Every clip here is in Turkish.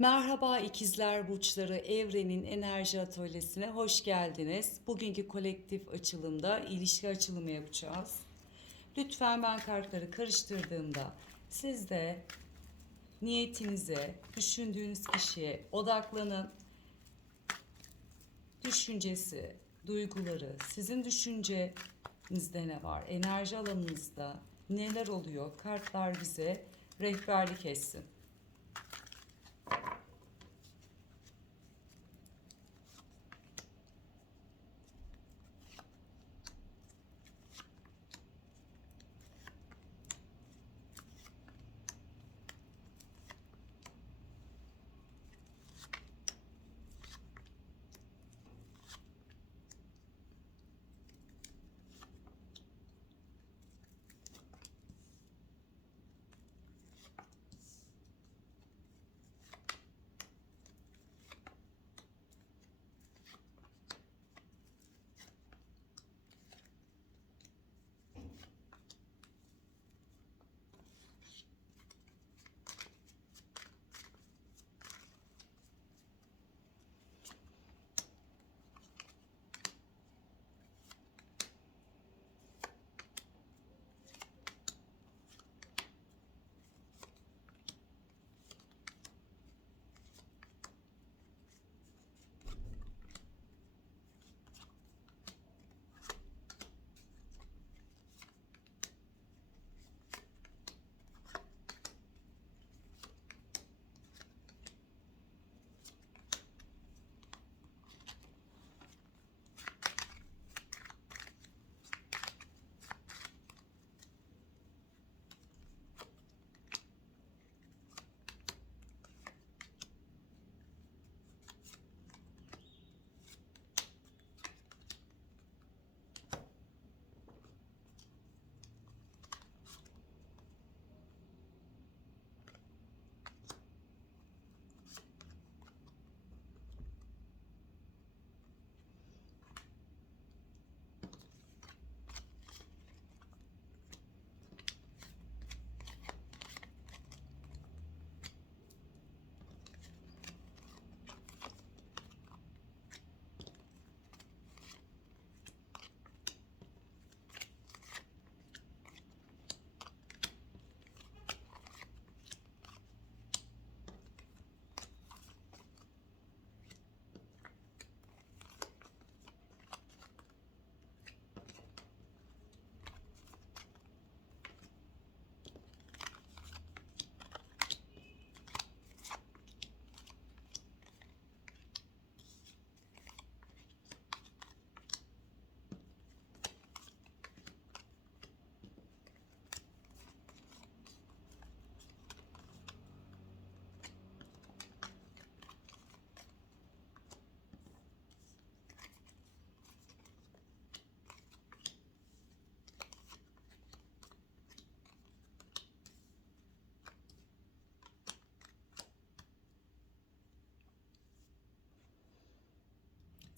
Merhaba ikizler burçları evrenin enerji atölyesine hoş geldiniz. Bugünkü kolektif açılımda ilişki açılımı yapacağız. Lütfen ben kartları karıştırdığımda siz de niyetinize, düşündüğünüz kişiye odaklanın. Düşüncesi, duyguları, sizin düşüncenizde ne var, enerji alanınızda neler oluyor kartlar bize rehberlik etsin.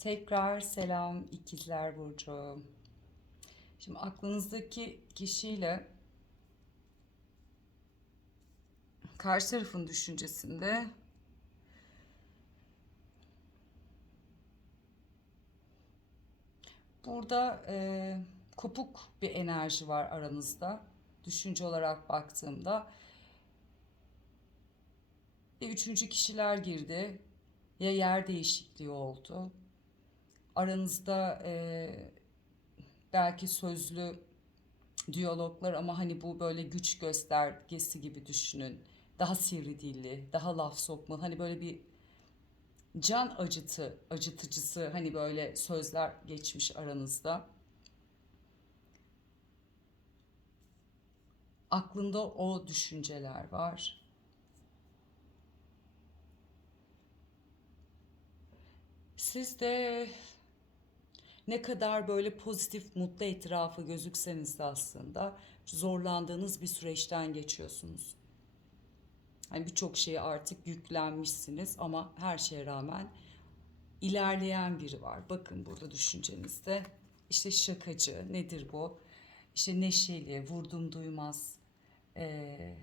Tekrar selam ikizler burcu. Şimdi aklınızdaki kişiyle karşı tarafın düşüncesinde burada e, kopuk bir enerji var aranızda. Düşünce olarak baktığımda bir üçüncü kişiler girdi ya yer değişikliği oldu aranızda e, belki sözlü diyaloglar ama hani bu böyle güç göstergesi gibi düşünün. Daha sivri dilli, daha laf sokma. Hani böyle bir can acıtı, acıtıcısı hani böyle sözler geçmiş aranızda. Aklında o düşünceler var. Siz de ne kadar böyle pozitif, mutlu etrafı gözükseniz de aslında zorlandığınız bir süreçten geçiyorsunuz. Hani birçok şeye artık yüklenmişsiniz ama her şeye rağmen ilerleyen biri var. Bakın burada düşüncenizde işte şakacı nedir bu? İşte neşeli, vurdum duymaz, eee,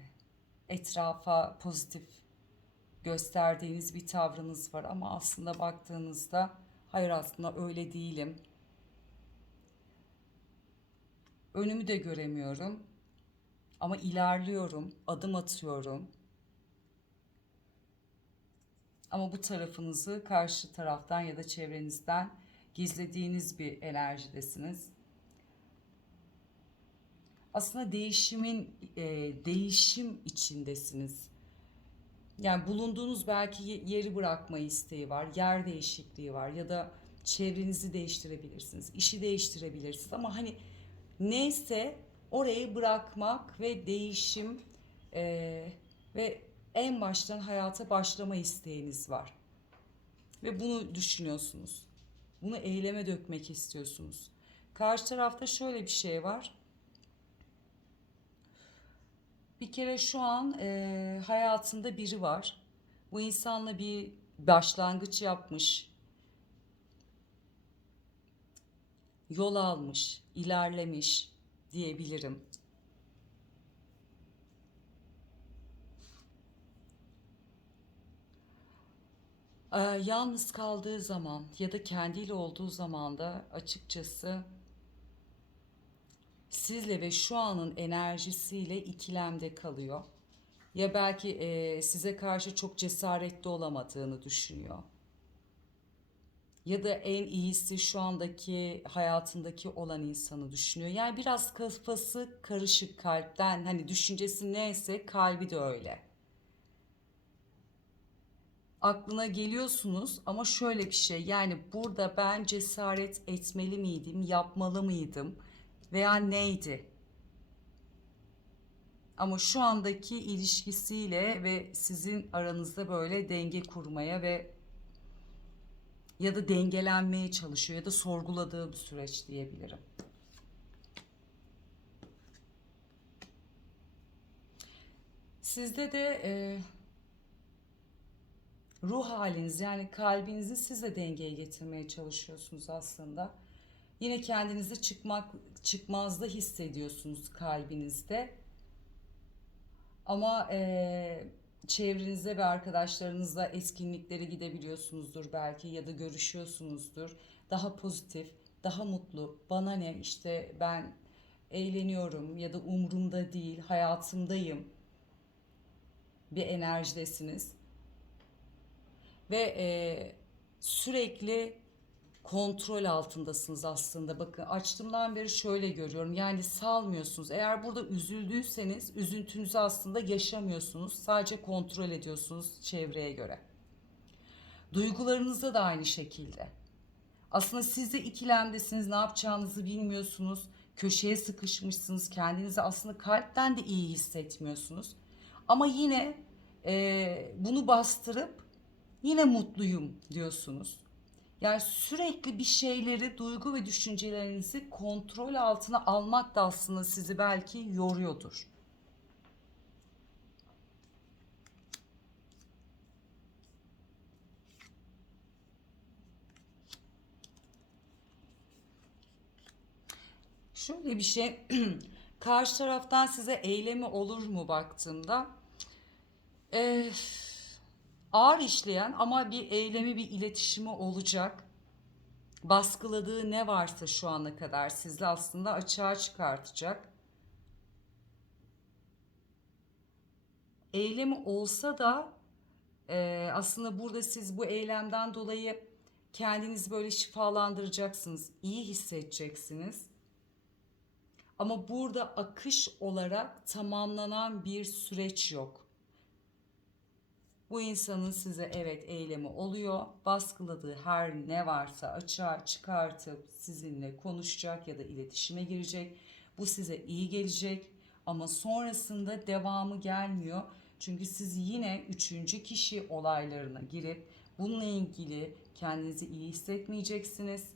etrafa pozitif gösterdiğiniz bir tavrınız var ama aslında baktığınızda hayır aslında öyle değilim. Önümü de göremiyorum ama ilerliyorum, adım atıyorum. Ama bu tarafınızı karşı taraftan ya da çevrenizden gizlediğiniz bir enerjidesiniz. Aslında değişimin e, değişim içindesiniz. Yani bulunduğunuz belki ye- yeri bırakma isteği var, yer değişikliği var ya da çevrenizi değiştirebilirsiniz, işi değiştirebilirsiniz ama hani neyse orayı bırakmak ve değişim e, ve en baştan hayata başlama isteğiniz var. Ve bunu düşünüyorsunuz. Bunu eyleme dökmek istiyorsunuz. Karşı tarafta şöyle bir şey var. Bir kere şu an e, hayatında biri var. Bu insanla bir başlangıç yapmış, yol almış, ilerlemiş diyebilirim. Ee, yalnız kaldığı zaman ya da kendiyle olduğu zaman da açıkçası sizle ve şu anın enerjisiyle ikilemde kalıyor. Ya belki e, size karşı çok cesaretli olamadığını düşünüyor. Ya da en iyisi şu andaki hayatındaki olan insanı düşünüyor. Yani biraz kafası karışık kalpten hani düşüncesi neyse kalbi de öyle. Aklına geliyorsunuz ama şöyle bir şey yani burada ben cesaret etmeli miydim, yapmalı mıydım veya neydi? Ama şu andaki ilişkisiyle ve sizin aranızda böyle denge kurmaya ve ya da dengelenmeye çalışıyor ya da sorguladığı bir süreç diyebilirim. Sizde de e, ruh haliniz yani kalbinizi siz de dengeye getirmeye çalışıyorsunuz aslında. Yine kendinizi çıkmak çıkmazda hissediyorsunuz kalbinizde. Ama eee çevrenizde ve arkadaşlarınızla etkinliklere gidebiliyorsunuzdur belki ya da görüşüyorsunuzdur. Daha pozitif, daha mutlu. Bana ne işte ben eğleniyorum ya da umurumda değil, hayatımdayım bir enerjidesiniz. Ve eee, sürekli kontrol altındasınız aslında. Bakın açtığımdan beri şöyle görüyorum. Yani salmıyorsunuz. Eğer burada üzüldüyseniz üzüntünüzü aslında yaşamıyorsunuz. Sadece kontrol ediyorsunuz çevreye göre. Duygularınızda da aynı şekilde. Aslında siz de ikilemdesiniz. Ne yapacağınızı bilmiyorsunuz. Köşeye sıkışmışsınız. Kendinizi aslında kalpten de iyi hissetmiyorsunuz. Ama yine eee, bunu bastırıp yine mutluyum diyorsunuz. Yani sürekli bir şeyleri, duygu ve düşüncelerinizi kontrol altına almak da aslında sizi belki yoruyordur. Şöyle bir şey, karşı taraftan size eylemi olur mu baktığımda, eh, ağır işleyen ama bir eylemi, bir iletişimi olacak. Baskıladığı ne varsa şu ana kadar sizle aslında açığa çıkartacak. Eylemi olsa da e, aslında burada siz bu eylemden dolayı kendinizi böyle şifalandıracaksınız, iyi hissedeceksiniz. Ama burada akış olarak tamamlanan bir süreç yok. Bu insanın size evet eylemi oluyor. Baskıladığı her ne varsa açığa çıkartıp sizinle konuşacak ya da iletişime girecek. Bu size iyi gelecek ama sonrasında devamı gelmiyor. Çünkü siz yine üçüncü kişi olaylarına girip bununla ilgili kendinizi iyi hissetmeyeceksiniz.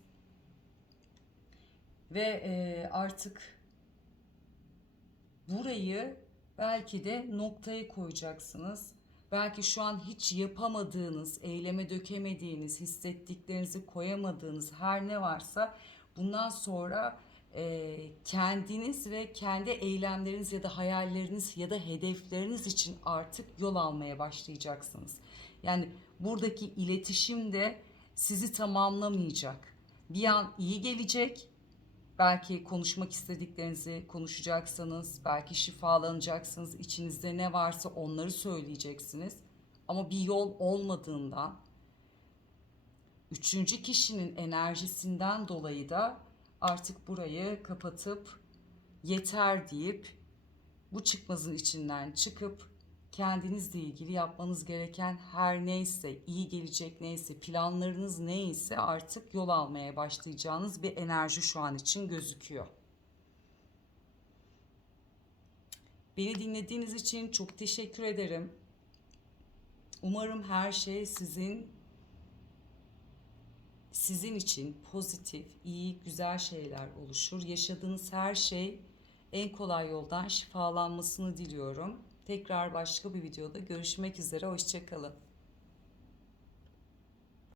Ve e, artık burayı belki de noktayı koyacaksınız. Belki şu an hiç yapamadığınız, eyleme dökemediğiniz, hissettiklerinizi koyamadığınız her ne varsa bundan sonra e, kendiniz ve kendi eylemleriniz ya da hayalleriniz ya da hedefleriniz için artık yol almaya başlayacaksınız. Yani buradaki iletişim de sizi tamamlamayacak. Bir an iyi gelecek. Belki konuşmak istediklerinizi konuşacaksınız. Belki şifalanacaksınız. İçinizde ne varsa onları söyleyeceksiniz. Ama bir yol olmadığından üçüncü kişinin enerjisinden dolayı da artık burayı kapatıp yeter deyip bu çıkmazın içinden çıkıp kendinizle ilgili yapmanız gereken her neyse, iyi gelecek neyse, planlarınız neyse artık yol almaya başlayacağınız bir enerji şu an için gözüküyor. Beni dinlediğiniz için çok teşekkür ederim. Umarım her şey sizin sizin için pozitif, iyi, güzel şeyler oluşur. Yaşadığınız her şey en kolay yoldan şifalanmasını diliyorum. Tekrar başka bir videoda görüşmek üzere. Hoşçakalın.